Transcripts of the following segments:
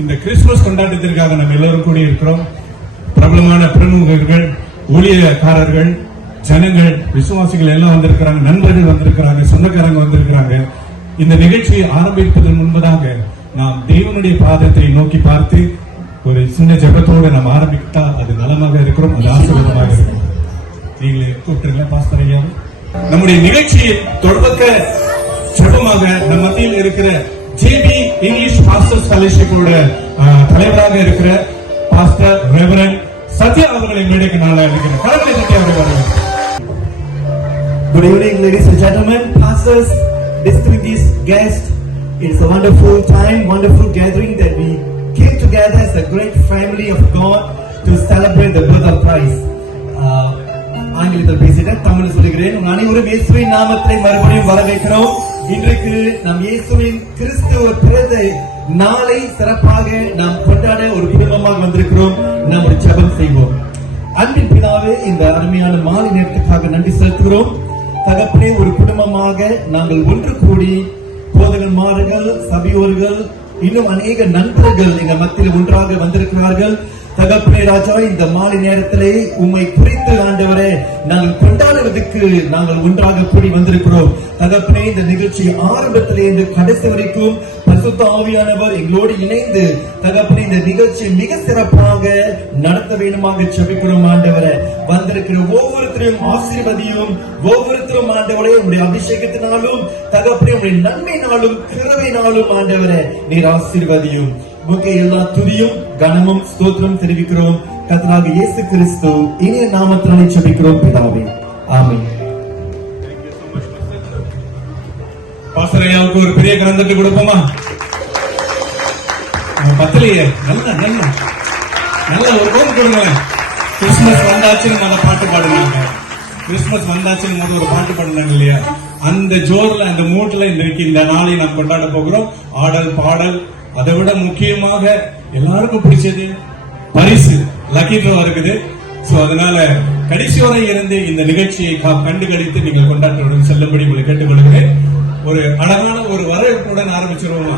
இந்த கிறிஸ்துமஸ் கொண்டாட்டத்திற்காக நம்ம எல்லாரும் கூடி இருக்கிறோம். பிரபலமான பிரமுகர்கள், ஊழியக்காரர்கள், ஜனங்கள், விசுவாசிகள் எல்லாம் வந்திருக்கிறாங்க, நண்பர்கள் வந்திருக்கிறாங்க, சொந்தக்காரங்க வந்திருக்கிறாங்க. இந்த நிகழ்ச்சியை ஆரம்பிப்பதற்கு முன்பதாக நாம் தேவனுடைய பாதத்தை நோக்கி பார்த்து ஒரு சின்ன ஜெபத்தோடு நாம் ஆரம்பித்தா அது நலமாக இருக்கிறோம், அது ஆசீர்வாதமாக இருக்கும். நீங்களே கூப்பிட்டுருங்க பாஸ்டர் ஐயா. நம்முடைய நிகழ்ச்சியை தொடக்க ஜெபமாக நம் மத்தியில் இருக்கிற ஜேபி இங்கிலீஷ் பாஸ்டர்ஸ் ஃபெலோஷிப்போட தலைவராக இருக்கிற பாஸ்டர் ரெவரண்ட் சத்யா அவர்களை மேடைக்கு நான் அழைக்கிறேன். கரங்களை தட்டி அவரை வரவேற்கிறேன். Good evening, ladies and gentlemen, pastors, distinguished guests. It's a wonderful time, wonderful gathering that we came together as a great family of God to celebrate the birth of Christ. ஆங்கிலத்தில் பேசிட்டேன், தமிழ் சொல்லுகிறேன். அனைவரும் இயேசுவின் நாமத்தை மறுபடியும் வரவேற்கிறோம். இன்றைக்கு நம் இயேசுவின் கிறிஸ்துவ பிறந்த நாளை சிறப்பாக நாம் கொண்டாட ஒரு குடும்பமாக வந்திருக்கிறோம். நாம் ஒரு ஜெபம் செய்வோம். அன்பின் பிதாவே, இந்த அருமையான மாலை நேரத்துக்காக நன்றி செலுத்துகிறோம். தகப்பனே, ஒரு குடும்பமாக நாங்கள் ஒன்று கூடி போதகன்மார்கள், சபையோர்கள், இன்னும் அநேக நண்பர்கள் எங்கள் மத்தியில் ஒன்றாக வந்திருக்கிறார்கள். தகப்பனே ராஜா, இந்த மாலை நேரத்திலே உம்மை குறித்து ஆண்டவரே நாங்கள் கொண்டாடுவதற்கு நாங்கள் ஒன்றாக கூடி வந்திருக்கிறோம். தகப்பனே, இந்த நிகழ்ச்சி ஆரம்பத்திலே இந்த கடைசி வரைக்கும் பரிசுத்த ஆவியானவர் எங்களோடு இணைந்து தகப்பனே இந்த நிகழ்ச்சியை மிக சிறப்பாக நடத்த வேண்டுமாக ஜெபிக்கிறோம். ஆண்டவரே, வந்திருக்கிற ஒவ்வொருத்தரும் ஆசீர்வதியும், ஒவ்வொருத்தரும் ஆண்டவரே உங்களுடைய அபிஷேகத்தினாலும் தகப்பனே உங்களுடைய நன்மையினாலும் கிருபையினாலும் ஆண்டவரே நீர் ஆசீர்வதியும். உமக்கு எல்லா துதியும் கனமும் ஸ்தோத்திரம் தெரிவிக்கிறோம். கர்த்தராகிய இயேசு கிறிஸ்து இனிய நாமத்தினாலே ஜெபிக்கிறோம் பிதாவே, ஆமென். பாஸ்டர் ஐயாவுக்கு ஒரு பெரிய கிரந்தத்தை கொடுப்போமா? பத்திலேயே நல்ல ஒரு கோல் கொடுங்களேன். கிறிஸ்துமஸ் வந்தாச்சுன்னு நல்ல பாட்டு பாடுனாங்க. கிறிஸ்துமஸ் வந்தாச்சுன்னு ஒரு பாட்டு பாடுனாங்க இல்லையா? அந்த ஜோர்ல, அந்த மூட்ல இந்த நாளை நாம் கொண்டாட போகிறோம். ஆடல் பாடல், அதை விட முக்கியமாக எல்லாருக்கும் பிடிச்சது பரிசு, லக்கி ட்ரா இருக்குது. சோ அதனால கடைசி வரை இருந்து இந்த நிகழ்ச்சியை கண்டு கழித்து நீங்கள் கொண்டாட்டத்துடன் செல்லும்படி உங்களை கேட்டுக்கொள்கிறேன். ஒரு அழகான ஒரு வரவேற்புடன் ஆரம்பிச்சிருவோமா?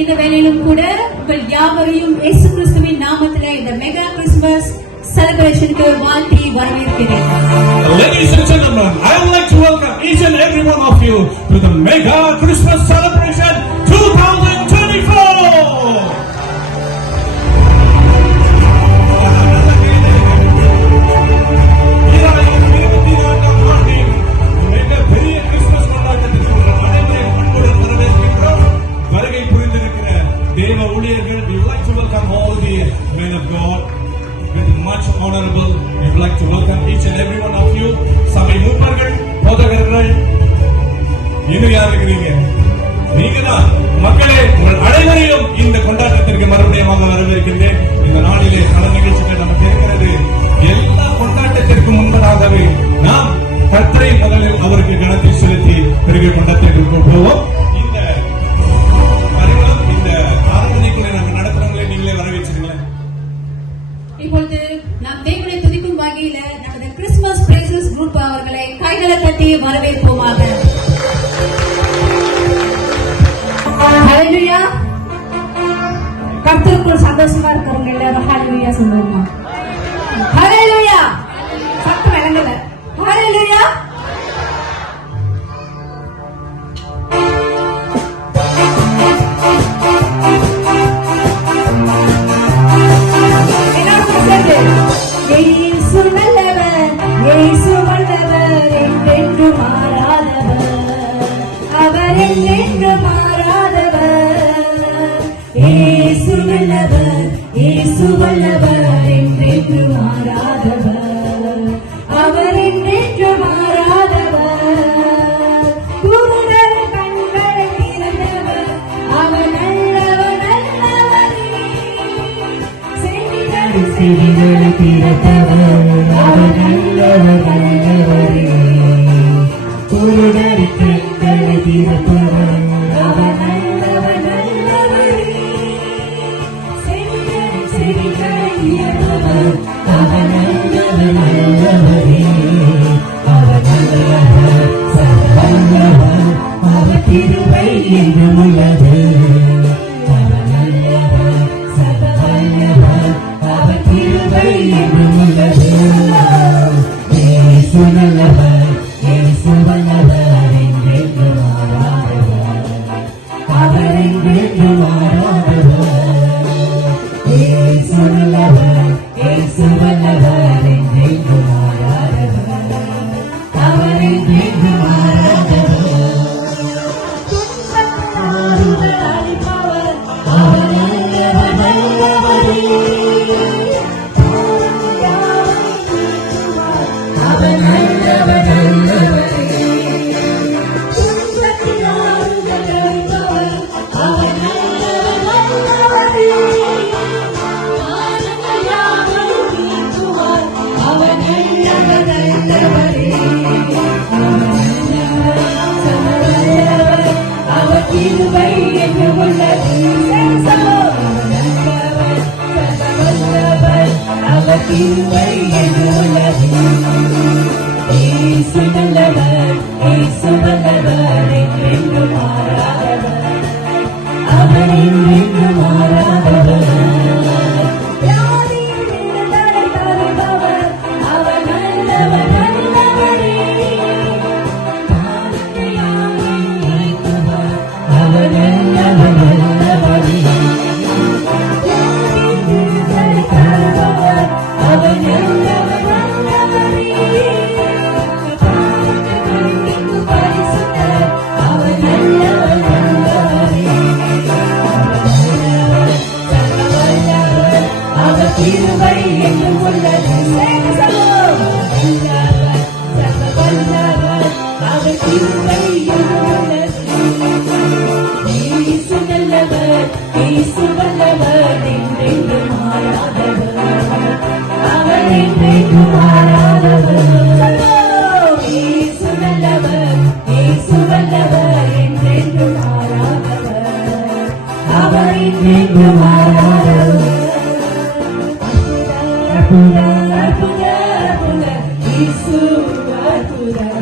இந்த வேளையிலும் கூட உங்கள் யாவரையும் இயேசு கிறிஸ்துவின் நாமத்திலே இந்த மெகா கிறிஸ்துமஸ் செலிப்ரேஷனுக்கு வாழ்த்தி வரவேற்கிறேன். Ladies and gentlemen, I would like to welcome each and every one of you to the Mega Christmas Celebration 2024. வருகை புரிந்திருக்கிற தேவ ஊழியர்கள், we would like to welcome all the men of God with much honorable. We would like to welcome each and every one of you. சபை மூப்பர்கள், போதகர்கள், இன்னும் யார் இருக்கிறீங்க? நீங்க தான் மக்களே. உங்கள் அனைவரையும் இந்த கொண்டாட்டத்திற்கு மறுபடியும் வரவேற்கின்றேன். இந்த நாளிலே பல நிகழ்ச்சிகள் நமக்கு இருக்கிறது. எல்லா கொண்டாட்டத்திற்கு முன்பதாகவே நாம் கர்த்தரை முதலில் அவருக்கு கணத்தை செலுத்தி பிறகு கொண்டாட்டத்திற்கு போவோம். இந்த ஆராதனைக்குள்ளே நம்ம நடத்துறவங்களே நீங்களே வரவேற்றுங்களேன். இப்பொழுது நாம் தேவனை துதிக்கும் வகையில நமது கிறிஸ்துமஸ் பிரேசஸ் குரூப் அவர்களை கைகளை தட்டி வரவேற்போமாக. ஹalleluya. கர்த்தருக்குள் சந்தோஷமா இருக்கிறவங்க எல்லாரும் ஹalleluya சொல்லுங்க. ஹalleluya. சத்தம் விளங்கல. ஹalleluya. இயேசு நல்லவர், இயேசு வல்லவர், என்றென்று மாறாதவர், அவர் என்றென்று மாறாதவர். இயேசு நல்லவர், இயேசு வல்லவர், என்றென்று மாறாதவர், அவர் என்றென்று மாறாதவர். குருடர் கண்களை திறந்தவர், அவர் நல்லவர், நல்லவரே. செவிகளை திறந்தவர், அவர் நல்லவர், நல்லவரே. குருடர் கண்களை திறந்தவர், அவர் நல்லவர், நல்லவரே. செவிகளை திறந்தவர், அவர் நல்லவர், நல்லவரே. அவர் நல்லவர், சர்வவல்லவர், அவர் கிருபை என்றும் உள்ளது. அவர் நல்லவர், அவர் நல்லவர் நல்லவரே. துன்பத்தில் ஆறுதல் அளிப்பவர். அவர் நல்லவர் நல்லவரே. பாரங்கள் யாவையும் நீக்குவார். அவர் நல்லவர் நல்லவரே. அவர் கிருபை என்று உள்ளது. அவர் கிருபை என்று உள்ளது. இயேசு நல்லவர், இயேசு வல்லவர், என்றென்றும் மாறாதவர். அவர் என்றென்றும் மாறாதவர். வியாதியில் விடுதலை தருபவர். அவர் நல்லவர் நல்லவரே. பாவத்தை யாவையும் நீக்குவார். அவர் நல்லவர் நல்லவரே. வியாதியில் விடுதலை தருபவர். அவர் நல்லவர் நல்லவரே. பாவத்தை மன்னிக்கும் பரிசுத்தர். அவர் நல்லவர் நல்லவரே. அவர் கிருபை என்றும் உள்ளது. அவர் கிருபை என்றும் உள்ளது. இயேசு நல்லவர், இயேசு வல்லவர், என்றென்றும் மாறாதவர். அவர் என்றென்றும் மாறாதவர். இயேசு நல்லவர், இயேசு வல்லவர், என்றென்றும் மாறாதவர். அவர் என்றென்றும் மாறாதவர். அற்புதர், அற்புதர், அற்புதர், இயேசு அற்புதர்.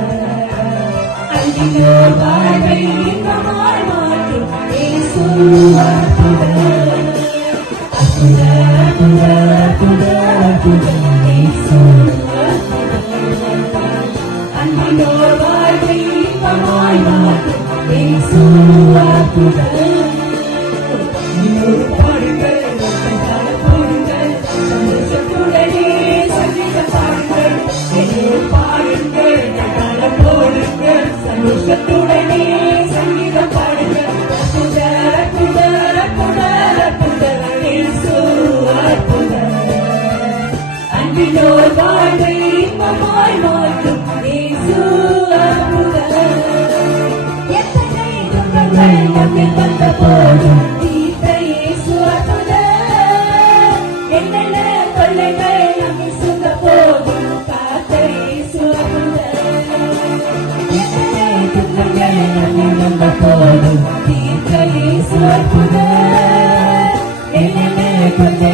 அன்பினோர் வாழ்வை இன்பமாய் மாற்றும் இயேசு அற்புதர். அற்புதர், அற்புதர், அற்புதர், அற்புதர், இயேசு அற்புதர். அன்பினோர் வாழ்வை இன்பமாய் மாற்றும் இயேசு அற்புதர். இன்னொரு பாடுங்கள், போடுங்கள், சந்தோஷத்துடனே சங்கீதம் பாடுங்கள். இன்னொரு பாடுங்கள், போடுங்கள், சந்தோஷத்துடனே சங்கீதம் பாடுங்கள். அற்புதர், அற்புதர், அற்புதர், அற்புதர், இயேசு அற்புதர். அன்பினோர் வாழ்வை இன்பமாய் மாற்றும் இயேசு அற்புதர். எத்தனை துன்பங்கள் நம்மில் வந்த போதும் தீர்த்த இயேசு அற்புதர். என்னென்ன தொல்லைகள் நம்மில் சுமந்த போதும் காத்த இயேசு அற்புதர். எத்தனை துன்பங்கள் நம்மில் வந்த போதும் தீர்த்த இயேசு அற்புதர். என்னென்ன தொல்லை